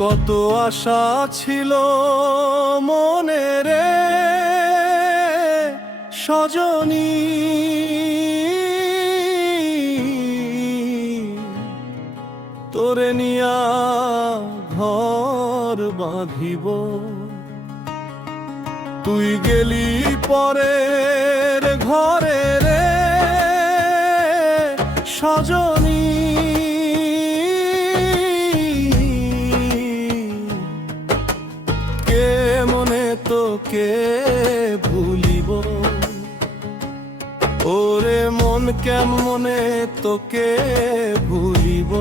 কত আশা ছিল মনে রে সজনী, তোরে নিয়া ঘর বাঁধিব। তুই গেলি পরের ঘরে রে সজনী, কে মনে তোকে ভুলিব। ওরে মন কেমনে তোকে ভুলিব।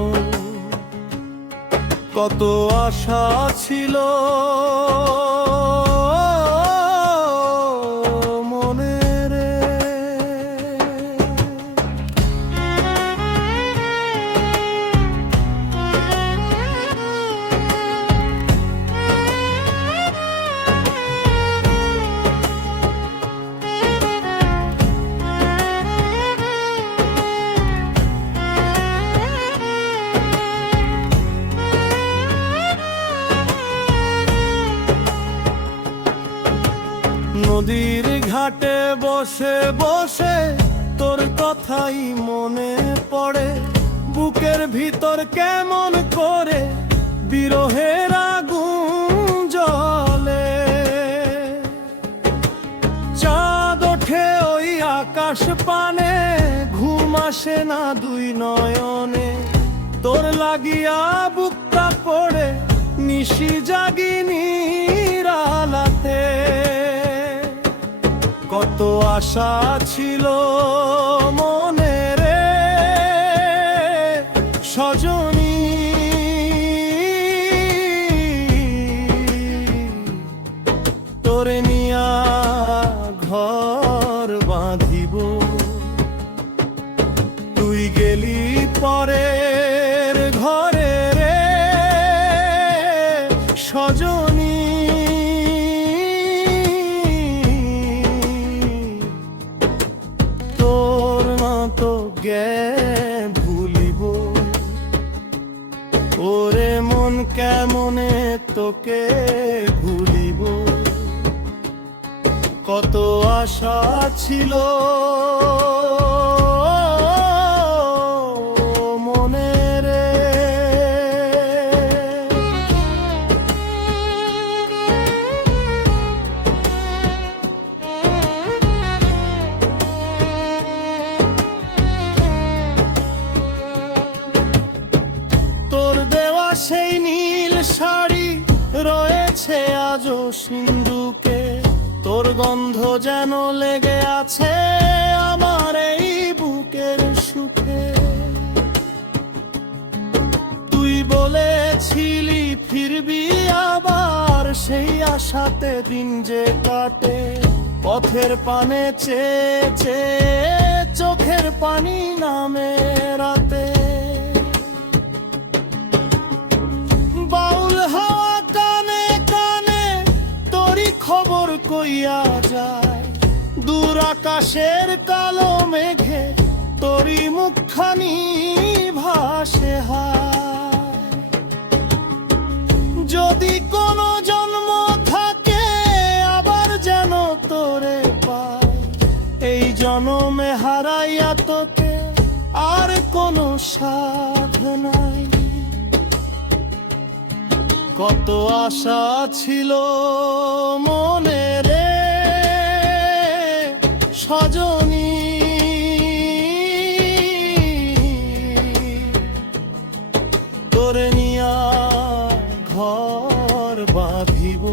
কত আশা ছিল মনে রে। নদীর ঘাটে বসে বসে তোর কথাই মনে পড়ে। বুকের ভিতর কেমন করে বিরহের আগুন জ্বলে। চাঁদ ওঠে ওই আকাশ পানে, ঘুম আসে না দুই নয়নে। তোর লাগিয়া বুকটা পড়ে নিশি জাগিনী রালাতে। কত আশা ছিল মনে রে সজনী, তোরে নিয়া ঘর বাঁধিব। তুই গেলি পরের ঘরে রে সজনী, ভুলিব। ওরে মন কেমনে তোকে ভুলিব। কত আশা ছিল মনে রে। সেই নীল শাড়ি রয়েছে আজও সিন্ধুকে। তোর গন্ধ যেন লেগে আছে আমার এই বুকের সুখে। তুই বলেছিলি ফিরবি আবার, সেই আশাতে দিন যে কাটে। পথের পানে চেয়ে চেয়ে চোখের পানি নামে রাতে। বাউল হাওয়া কানে কানে তোরই খবর কইয়া যায়। দূর আকাশের কালো মেঘে তোরই মুখখানি ভাসে হায়। যদি কোনো জন্ম থাকে আবার যেন তোরে পাই, এই জন্মে হারাইয়া তোকে আর কোনো সাধ নাই। কত আশা ছিল মনে রে সজনী, তোরে নিয়া ঘর বাঁধিব।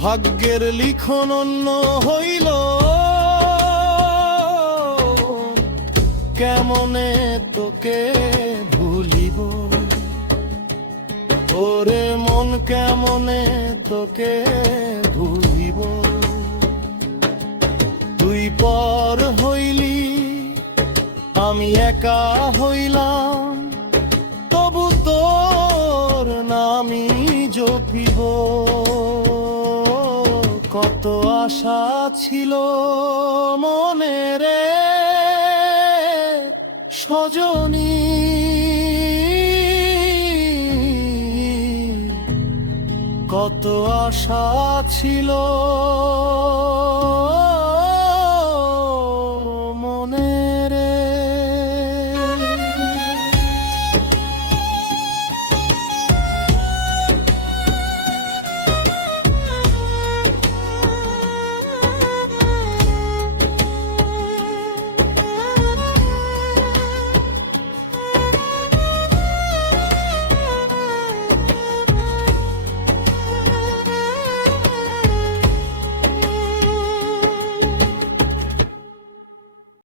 ভাগ্যের লিখন অন্য হইল, কেমনে তোকে ভুলিব। ওরে মন কেমনে তোকে ভুলিব। তুই পর হইলি আমি একা হইলাম, তবু তোর নামই জপিব। কত আশা ছিল মনে রে সজনী। কত আশা ছিল